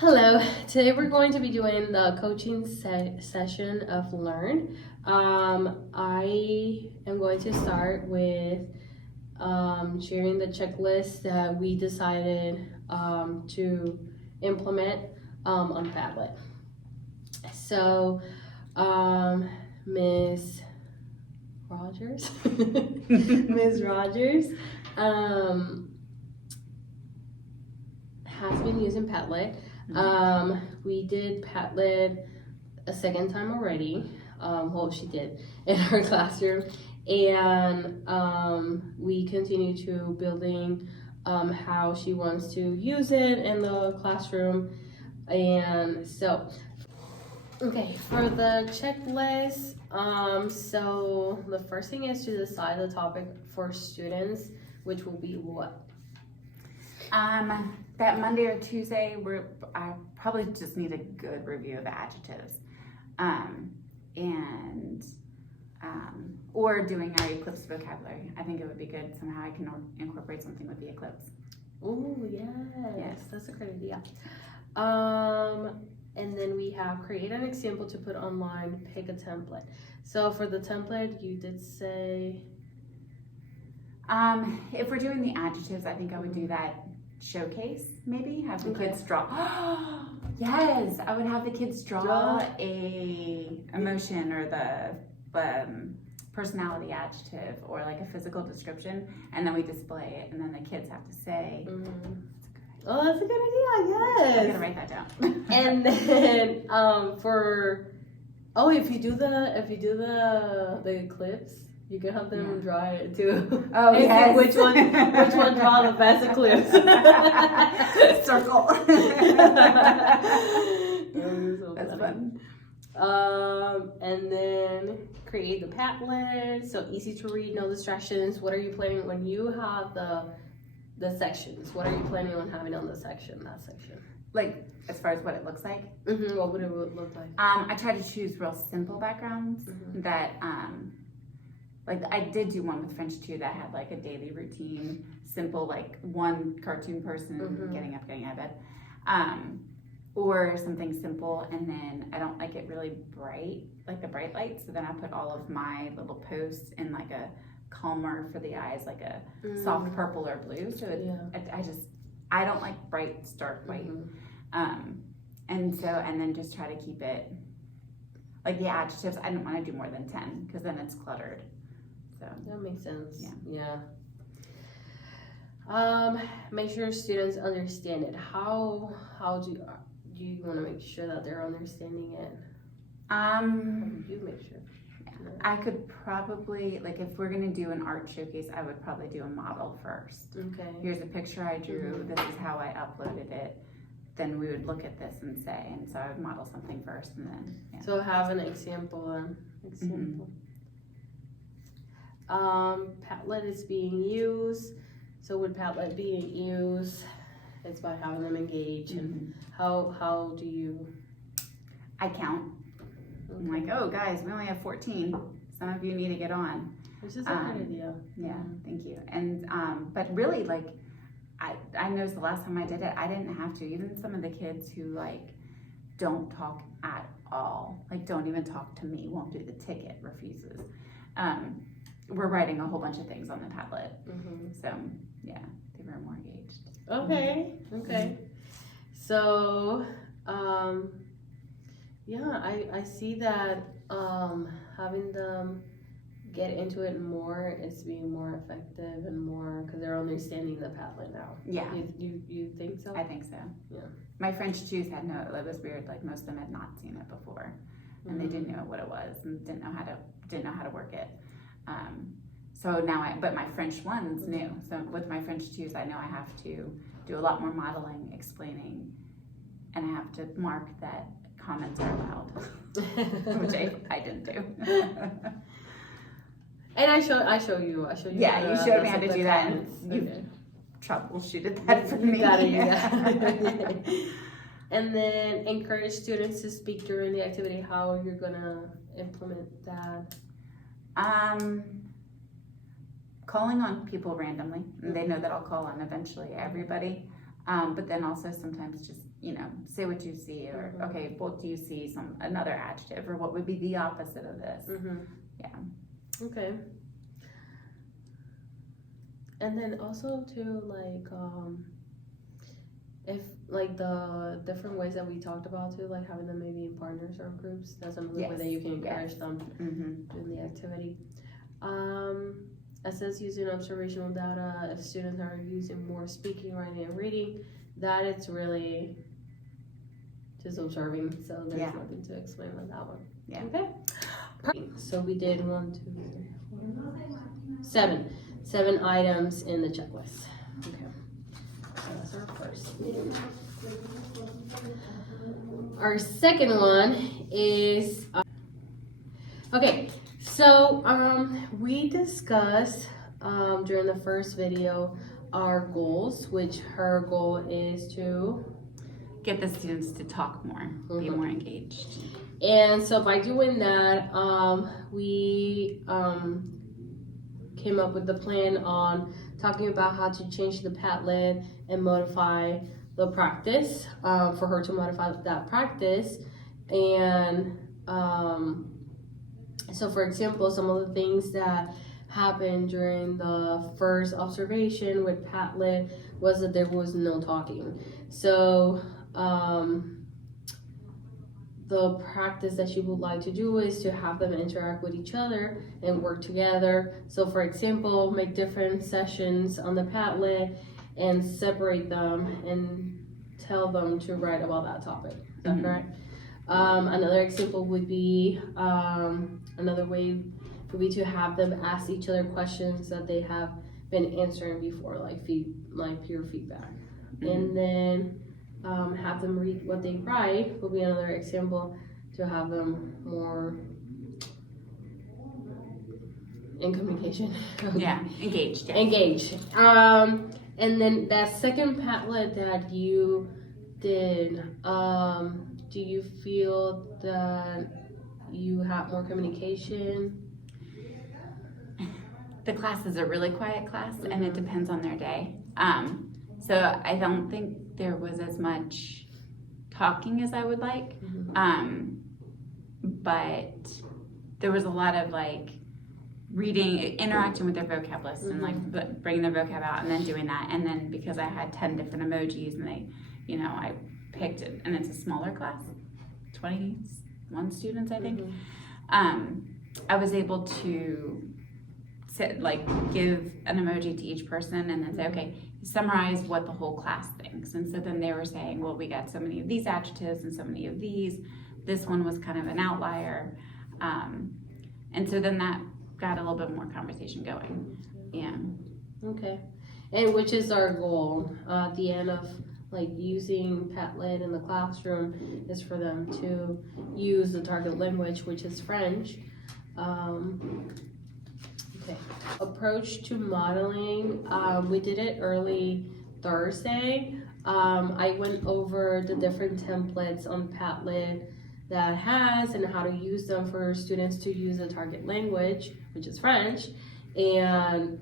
Hello, today we're going to be doing the coaching session of Learn. I am going to start with sharing the checklist that we decided to implement on Padlet. So, Ms. Rogers, Ms. Rogers has been using Padlet. We did Padlet a second time already. She did in our classroom, and we continue to building how she wants to use it in the classroom. And so, okay, for the checklist, so the first thing is to decide the topic for students, which will be what? That Monday or Tuesday, I probably just need a good review of adjectives, or doing our eclipse vocabulary. I think it would be good somehow. I can incorporate something with the eclipse. Oh yes, that's a great idea. And then we have create an example to put online, pick a template. So for the template, you did say. If we're doing the adjectives, I think I would do that showcase, maybe have the kids draw. Yes, I would have the kids draw a emotion or the personality adjective or like a physical description, and then we display it, and then the kids have to say. Oh, that's a good idea. Yes. I'm gonna write that down. And then if you do the eclipse, you can have them draw it too. Oh yes. Which one draw the best eclipse? Circle. So that's funny. Fun. And then create the Padlet, so easy to read, no distractions. What are you planning when you have the sections? What are you planning on having on that section? Like as far as what it looks like. What would it look like? I try to choose real simple backgrounds that like I did do one with French too that had like a daily routine, simple, like one cartoon person getting up, getting out of bed, or something simple. And then I don't like it really bright, like the bright lights. So then I put all of my little posts in like a calmer for the eyes, like a soft purple or blue. So I don't like bright, stark white. And then just try to keep it like the adjectives. I don't want to do more than 10 because then it's cluttered. So that makes sense. Yeah. Make sure students understand it. How do you want to make sure that they're understanding it? How do you make sure? I could probably, like if we're gonna do an art showcase, I would probably do a model first. Okay. Here's a picture I drew, this is how I uploaded it. Then we would look at this and say, and so I would model something first and then. Yeah. So have an example. Padlet is being used. So with Padlet being used, it's by having them engage. And how do you? I count. I'm like, oh guys, we only have 14. Some of you need to get on. Which is a good idea. Yeah, thank you. And but really, like, I noticed the last time I did it, I didn't have to. Even some of the kids who like don't talk at all, like don't even talk to me, won't do the ticket, refuses. We're writing a whole bunch of things on the Padlet. So yeah, they were more engaged. Okay. So I see that having them get into it more is being more effective and more because they're understanding the Padlet now. Yeah. You think so? I think so. Yeah. My French Jews had it was weird, like most of them had not seen it before and they didn't know what it was and didn't know how to work it. So now but my French ones knew. So with my French Jews, I know I have to do a lot more modeling, explaining, and I have to mark that comments are allowed, which I didn't do. And I show you. Yeah, you showed me how to do that, and you troubleshooted that for me. You got it. And then encourage students to speak during the activity. How you're gonna implement that? Calling on people randomly. They know that I'll call on eventually everybody. But then also sometimes just, say what you see, or, okay, well, do you see another adjective, or what would be the opposite of this? Yeah. Okay. And then also too, if like the different ways that we talked about too, like having them maybe in partners or groups, that's another way that you can encourage them in the activity. It says using observational data, if students are using more speaking, writing, and reading, that it's really just observing, so there's nothing to explain on that one. Yeah. Okay. So we did 1, 2, 3, 4, 5, 7 items in the checklist. Okay. So that's our first. Our second one is okay. So we discussed during the first video our goals, which her goal is to get the students to talk more, be more engaged. And so by doing that, we came up with the plan on talking about how to change the Padlet and modify the practice, for her to modify that practice. And so for example, some of the things that happened during the first observation with Padlet was that there was no talking. So the practice that she would like to do is to have them interact with each other and work together. So for example, make different sessions on the Padlet and separate them and tell them to write about that topic. Is that correct? Another example would be, another way would be to have them ask each other questions that they have been answering before, like peer feedback. And then have them read what they write would be another example to have them more in communication. Yeah, engaged. Yeah. Engaged. And then that second Padlet that you did, do you feel that you have more communication? The class is a really quiet class, and it depends on their day. So I don't think there was as much talking as I would like, but there was a lot of reading, interacting with their vocab list, and bringing their vocab out, and then doing that. And then because I had 10 different emojis, and I picked it, and it's a smaller class, 21 students, I think. I was able to give an emoji to each person, and then say, okay, summarize what the whole class thinks. And so then they were saying, well, we got so many of these adjectives and so many of these. This one was kind of an outlier. And so then that got a little bit more conversation going. Yeah. Okay. And which is our goal at the end of using Padlet in the classroom is for them to use the target language, which is French. Okay. Approach to modeling. We did it early Thursday. I went over the different templates on Padlet that has and how to use them for students to use the target language, which is French, and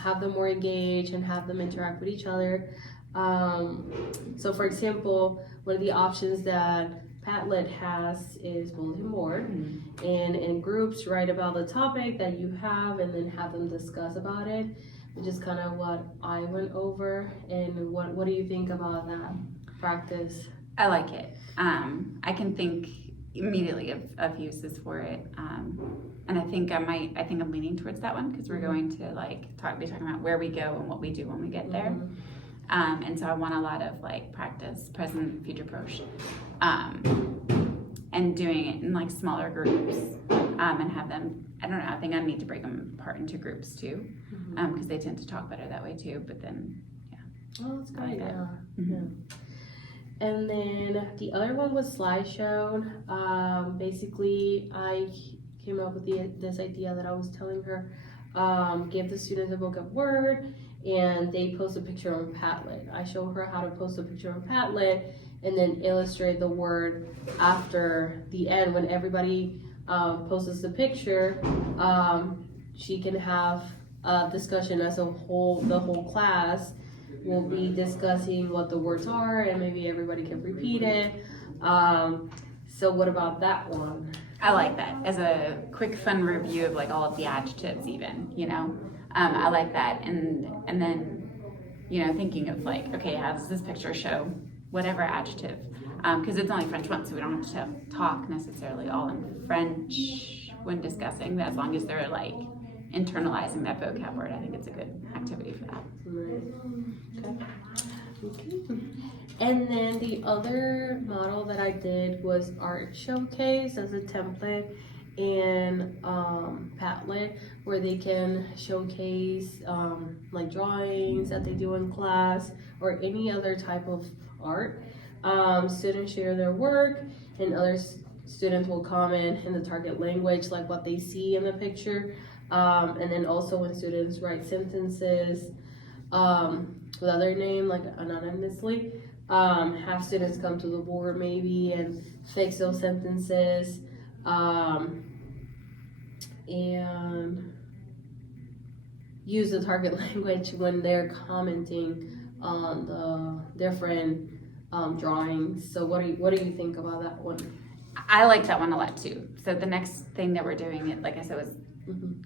have them more engaged and have them interact with each other. So for example, one of the options that Padlet has is bulletin board, and in groups write about the topic that you have and then have them discuss about it, which is kind of what I went over. And what do you think about that practice? I like it. I can think immediately of uses for it, and I think I'm leaning towards that one, because we're going to be talking about where we go and what we do when we get there. And so I want a lot of practice, present, future, approach, and doing it in smaller groups, and have them, I don't know, I think I need to break them apart into groups too, because they tend to talk better that way too. But then, yeah. Oh, that's great. Like Yeah. And then the other one was slideshow. Basically, I came up with this idea that I was telling her, give the students a vocab word, and they post a picture on Padlet. I show her how to post a picture on Padlet and then illustrate the word after the end. When everybody posts the picture, she can have a discussion as the whole class, we'll be discussing what the words are and maybe everybody can repeat it. So what about that one? I like that as a quick fun review of like all of the adjectives even, you know. I like that, and then, you know, thinking of like, okay, how does this picture show whatever adjective, because it's only French once, so we don't have to talk necessarily all in French when discussing, as long as they're like internalizing that vocab word. I think it's a good activity for that. Right. Okay. And then the other model that I did was art showcase as a template in Padlet, where they can showcase like drawings that they do in class or any other type of art. Students share their work, and other students will comment in the target language, like what they see in the picture. And then also when students write sentences without their name, like anonymously, have students come to the board maybe and fix those sentences, and use the target language when they're commenting on the different drawings. So what do you think about that one? I like that one a lot too. So the next thing that we're doing, like I said, was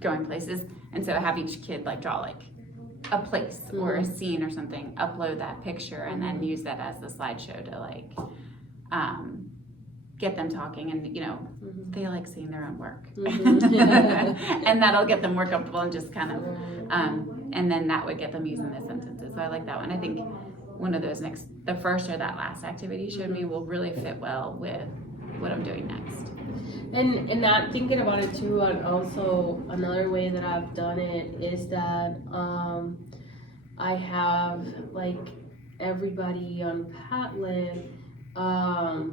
going places, and so have each kid like draw like a place or a scene or something, upload that picture, and then use that as the slideshow to like get them talking. And you know, they like seeing their own work, and that'll get them more comfortable and just kind of and then that would get them using the sentences. So I like that one. I think one of those the first or that last activity you showed me will really fit well with what I'm doing next. And not thinking about it too, and also another way that I've done it is that I have like everybody on Padlet, how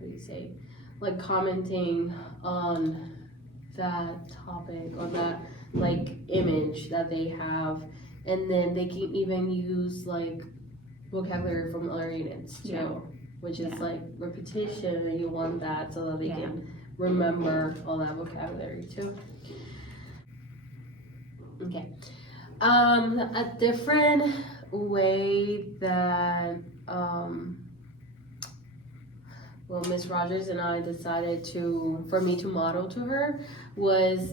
do you say, like commenting on that topic, on that like image that they have, and then they can even use like vocabulary from other units too. Yeah. Which is like repetition, and you want that so that they can remember all that vocabulary too. Okay. A different way that Miss Rogers and I decided for me to model to her was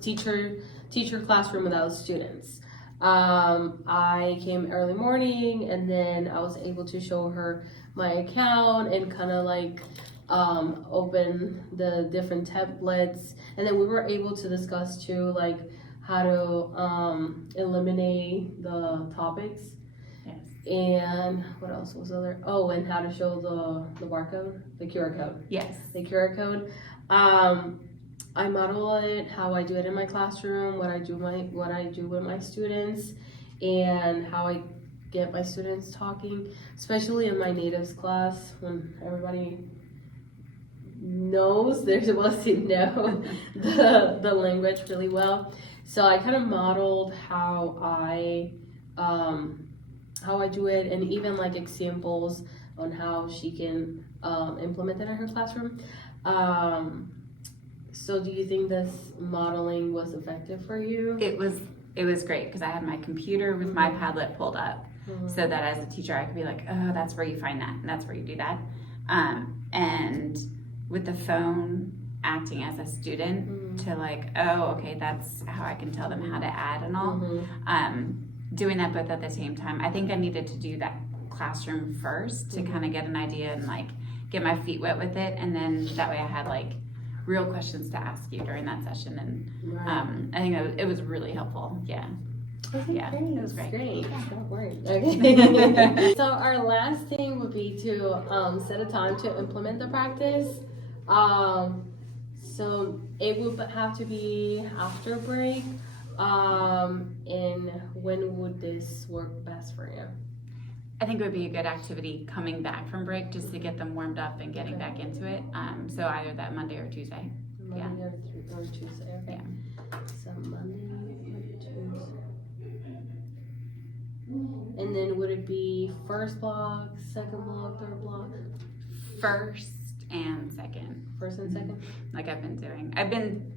teacher classroom without students. I came early morning, and then I was able to show her my account and kind of like open the different templates, and then we were able to discuss too like how to eliminate the topics. Yes. And what else was other? Oh, and how to show the barcode, the QR code. Yes. The QR code. I model it how I do it in my classroom, what I do with my students, and how I get my students talking, especially in my natives class when everybody knows they're supposed to know the language really well. So I kind of modeled how I do it, and even like examples on how she can implement it in her classroom. So do you think this modeling was effective for you? It was great because I had my computer with my Padlet pulled up, so that as a teacher I could be like, oh, that's where you find that, and that's where you do that. And with the phone acting as a student to like, oh, okay, that's how I can tell them how to add and all. Doing that both at the same time. I think I needed to do that classroom first to kind of get an idea and like get my feet wet with it, and then that way I had like real questions to ask you during that session, and I think it was really helpful. Yeah. Okay, Yeah, great. it was great. Don't worry. Okay. So our last thing would be to set a time to implement the practice. So it would have to be after break. And when would this work best for you? I think it would be a good activity coming back from break just to get them warmed up and getting back into it. So either that Monday or Tuesday. Monday or Tuesday. Okay. Yeah. So Monday or Tuesday. And then would it be first block, second block, third block? First and second. First and second? Like I've been doing. I've been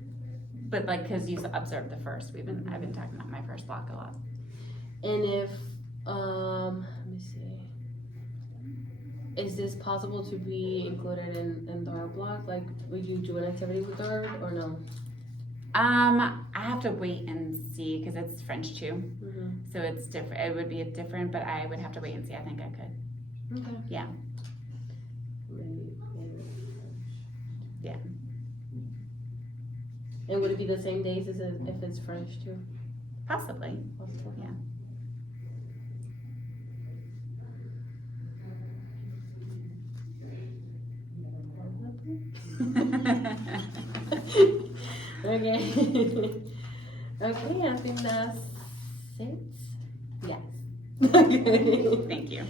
But like, cause you observed the first, I've been talking about my first block a lot. And if, let me see, is this possible to be included in the art block? Like, would you do an activity with art or no? I have to wait and see, cause it's French too. Mm-hmm. So it's different, it would be different, but I would have to wait and see, I think I could. Okay. Yeah. Yeah. And would it be the same days as if it's French too? Possibly. Possible. Yeah. Okay. Okay, I think that's it. Yes. Okay. Thank you.